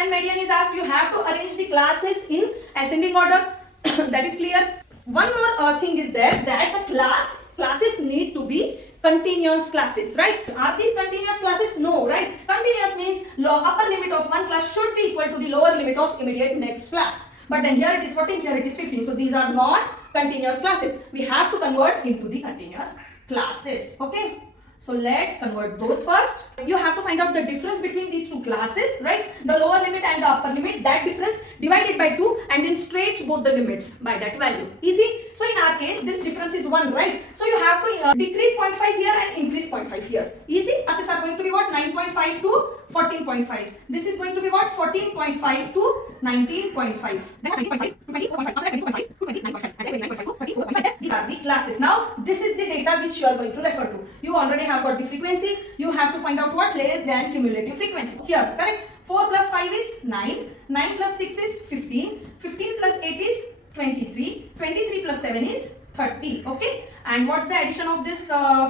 when median is asked, you have to arrange the classes in ascending order. That is clear. One more thing is there, that the classes need to be continuous classes, right? Are these continuous classes? No, right? Continuous means upper limit of one class should be equal to the lower limit of immediate next class. But then here it is 14, here it is 15. So these are not continuous classes. We have to convert into the continuous classes. Okay. So let's convert those first. You have to find out the difference between these two classes, right? The lower limit and the upper limit, that difference divided by 2 and then stretch both the limits by that value. Easy? So in our case, this difference is 1, right? So you have to decrease 0.5 here and increase 0.5 here. Easy? Classes are going to be what? 9.5 to 14.5. This is going to be what? 14.5 to 19.5. Then 19.5 to 24.5. After that 24.5 to 29.5. And then 29.5 to 34.5. Yes, these are the classes. Now, this is the data which you are going to refer to. You already have got the frequency. You have to find out what? Less than cumulative frequency. Here, correct? 4 plus 5 is 9. 9 plus 6 is 15. 15 plus 8 is 23. 23 plus 7 is 30. Okay? And what's the addition of this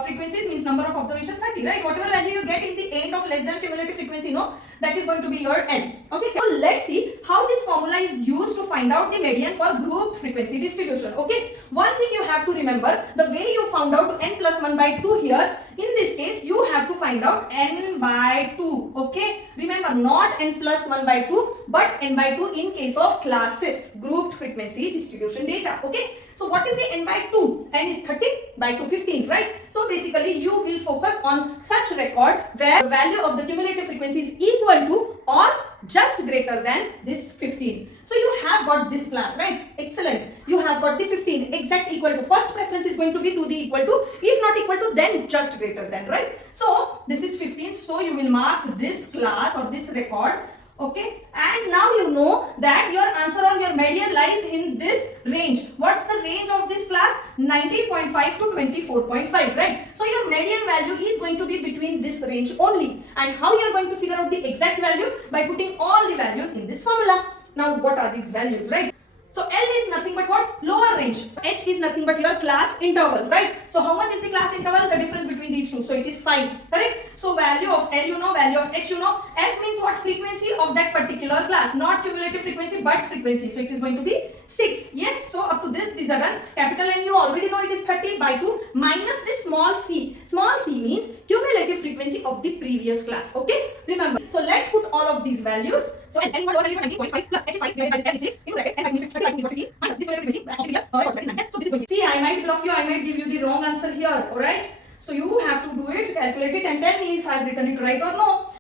frequencies? Means number of observations 30, right? Whatever value you get in the end of less than cumulative frequency, no, that is going to be your n. Okay, so let's see how this formula is used to find out the median for grouped frequency distribution. Okay, one thing you have to remember, the way you found out n plus 1 by 2 here, in this case you have to find out n by 2. Okay, remember, not n plus 1 by 2 but n by 2 in case of classes, grouped frequency distribution data. Okay, so what is the n by 2? N is 30, by 2 15, right? So basically you will focus on such record where the value of the cumulative frequency is equal to or just greater than this 15. So you have got this class, right? Excellent. You have got the 15 exact equal to. First preference is going to be to the equal to. If not equal to, then just greater than, right? So this is 15. So you will mark this class or this record. Okay, and now you know that your answer or your median lies in this range. What's the range of this class? 19.5 to 24.5, right? So your median value is going to be between this range only. And how you are going to figure out the exact value? By putting all the values in this formula. Now what are these values, right? So L is nothing but what? Lower range. H is nothing but your class interval, right? So how much is the class interval? The difference between these two. So it is 5, correct? So value of L you know, value of H you know. F means what? Frequency of that particular class. Not cumulative frequency but frequency. So it is going to be 6. Yes, so up to this these are done. Capital N you already know it is 30 by 2 minus this small c. Small c means cumulative frequency of the previous class. Okay? Remember. So let's put all of these values. So L is 19.5 plus H is 5 divided by 6 into bracket and 30 by 2 is 15 minus this frequency of previous so this is going to see, I might bluff you, I might give you the wrong answer here. Alright? So you have to do it, calculate it and tell me if I have written it right or no.